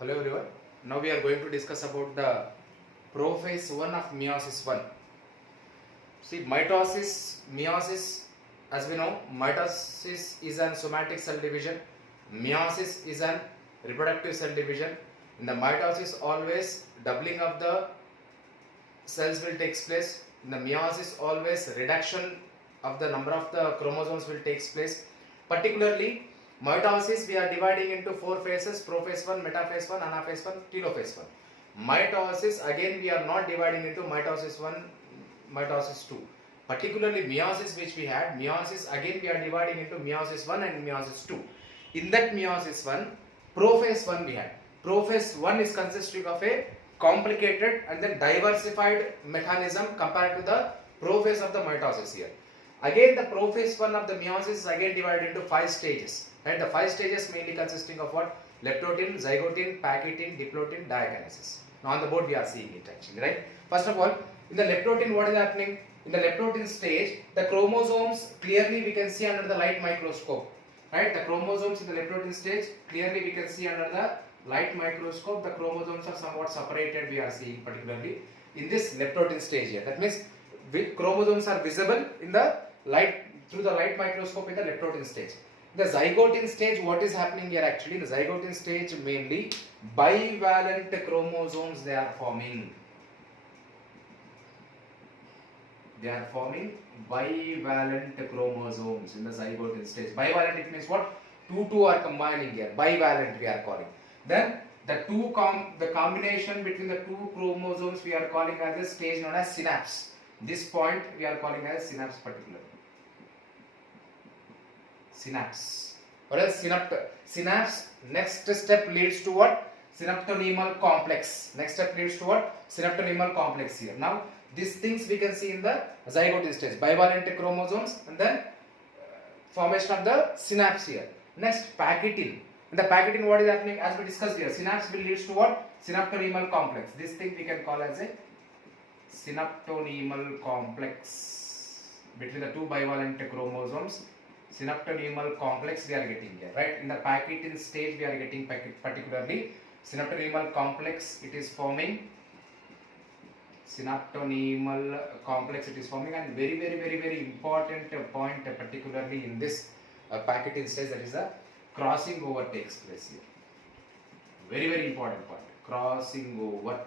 Hello everyone. Now we are going to discuss about the prophase 1 of meiosis 1. See, meiosis, as we know, mitosis is an somatic cell division, meiosis is an reproductive cell division. In the mitosis, always doubling of the cells will take place. In the meiosis, always reduction of the number of the chromosomes will take place. Particularly, mitosis we are dividing into 4 phases: prophase 1, metaphase 1, anaphase 1, telophase 1. Mitosis, again we are not dividing into mitosis 1, mitosis 2. Particularly meiosis which we had, meiosis again we are dividing into meiosis 1 and meiosis 2. In that meiosis 1, prophase 1 we had. Prophase 1 is consisting of a complicated and then diversified mechanism compared to the prophase of the mitosis here. Again, the prophase 1 of the meiosis is again divided into 5 stages. Right? The 5 stages mainly consisting of what? Leptotin, zygotin, pachytin, diplotin, diakinesis. Now on the board we are seeing it actually, right? First of all, in the leptotin, what is happening? In the leptotin stage, the chromosomes clearly we can see under the light microscope. Right? The chromosomes in the leptotin stage, clearly we can see under the light microscope, the chromosomes are somewhat separated, we are seeing particularly in this leptotin stage here. That means chromosomes are visible in the light, through the light microscope in the leptotin stage. The zygotin stage, what is happening here actually? In the zygotin stage, mainly bivalent chromosomes they are forming. They are forming bivalent chromosomes in the zygotin stage. Bivalent, it means what? Two are combining here. Bivalent we are calling. Then the combination between the two chromosomes we are calling as a stage known as synapse. This point we are calling as synapse particularly. Synapse. Or else synapse, next step leads to what? Synaptonemal complex. Next step leads to what? Synaptonemal complex here. Now, these things we can see in the zygotic stage. Bivalent chromosomes and then formation of the synapse here. Next, pachytin. In the pachytin, what is happening? As we discussed here, synapse will leads to what? Synaptonemal complex. This thing we can call as a synaptonemal complex between the two bivalent chromosomes. Synaptonemal complex we are getting here, right? In the pachytin stage we are getting particularly synaptonemal complex. It is forming synaptonemal complex. It is forming, and very important point particularly in this pachytin stage, that is the crossing over takes place here. Very important point. Crossing over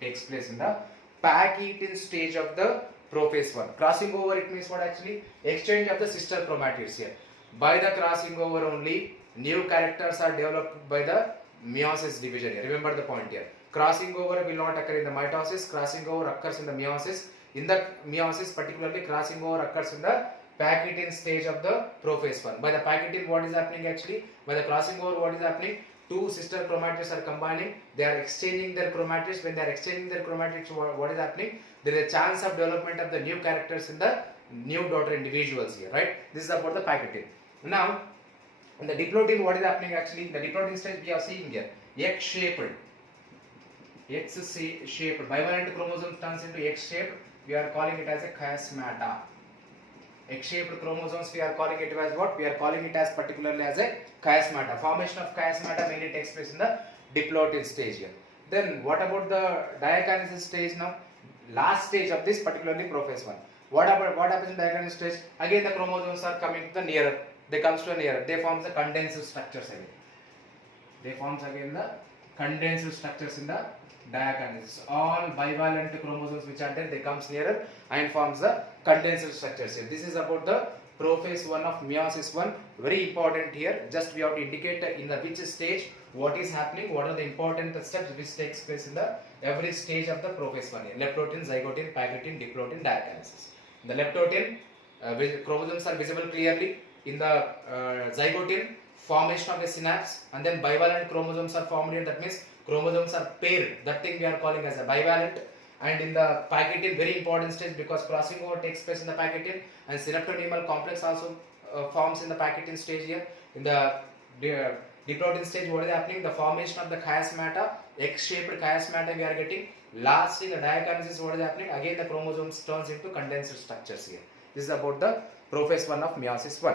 takes place in the pachytin stage of the prophase 1. Crossing over, it means what actually? Exchange of the sister chromatids here. By the crossing over only, new characters are developed by the meiosis division here. Remember the point here. Crossing over will not occur in the mitosis. Crossing over occurs in the meiosis. In the meiosis, particularly, crossing over occurs in the pachytin stage of the prophase 1. By the pachytin, what is happening actually? By the crossing over, what is happening? Two sister chromatids are combining. They are exchanging their chromatids. When they are exchanging their chromatids, what is happening? There is a chance of development of the new characters in the new daughter individuals here, right? This is about the pachytin. Now, in the diplotin, what is happening actually? In the diplotin stage, we are seeing here X-shaped bivalent chromosome turns into X-shaped. We are calling it as a chiasmata. X-shaped chromosomes, we are calling it as what? We are calling it as particularly as a chiasmata. Formation of chiasmata mainly takes place in the diplotin stage here. Then what about the diakinesis stage now? Last stage of this particularly prophase 1. What happens in diakinesis stage? Again the chromosomes are coming to the nearer. They comes to a nearer. They form the condensed structures again. They forms again the condensed structures in the diakinesis. All bivalent chromosomes which are there, they comes nearer and forms the condensed structures here. This is about the prophase 1 of meiosis 1. Very important here. Just we have to indicate in the which stage what is happening, what are the important steps which takes place in the every stage of the prophase 1 here. Leptotin, zygotin, pachytin, diplotin, diakinesis. In the leptotin, chromosomes are visible clearly. In the zygotin, formation of a synapse, and then bivalent chromosomes are formed here. That means chromosomes are paired. That thing we are calling as a bivalent. And in the pachytin, very important stage, because crossing over takes place in the pachytin, and synaptonemal complex also forms in the pachytin stage here. In the diplotin stage, what is happening? The formation of the chiasmata, X-shaped chiasmata we are getting. Last in the diakinesis, what is happening? Again the chromosomes turns into condensed structures here. This is about the prophase 1 of meiosis 1.